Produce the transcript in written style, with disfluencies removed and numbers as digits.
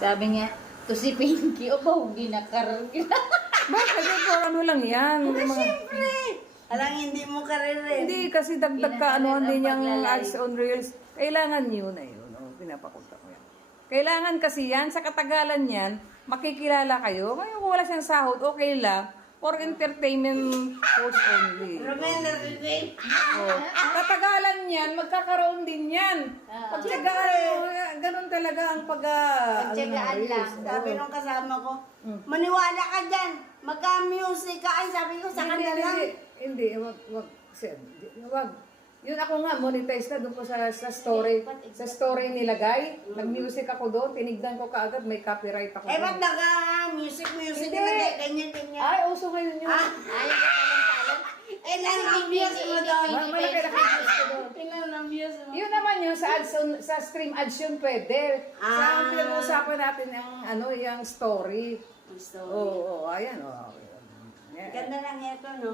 Sabi niya, to si Pinky, o bahugi na karga. Bakit? For ano lang yan? Siyempre! Alang hindi mo karere. Hindi, kasi dagdag ka ano, Ginahanan hindi ang niyang paglalay. ads on reels. Kailangan yun na yun. Oh, pinapakunta ko yan. Kailangan kasi yan, sa katagalan yan, makikilala kayo. Ngayon kung wala siyang sahod, okay lang. For entertainment post only. Romel, narinig. Oh. Katagalan yan, magkakaroon din yan. Pagtsagaan mo, ganun talaga ang Pagtsagaan lang. Sabi nung kasama ko, maniwala ka dyan. Magka-music ka. Ay, sabi ko, sa kanya lang. Hindi, wag, sir. Wag. Yun ako nga, monetize ka doon ko sa story. Sa story nilagay. Nag-music ako doon, tinignan ko kaagad, may copyright ako Eh, doon. ba't naka-music Hindi. nilagay? Ganyan. Ay, uso ngayon yun. Ah, Ayaw ko talong-talong. eh, nang-views mo doon. Malaki na views ko doon. Pinang-views mo. Yun naman yun, sa stream ads yun pwede. Sa pinag-uusapan natin yung story. Gusto. Oo, ayan. Oh. Ganda lang ito, no?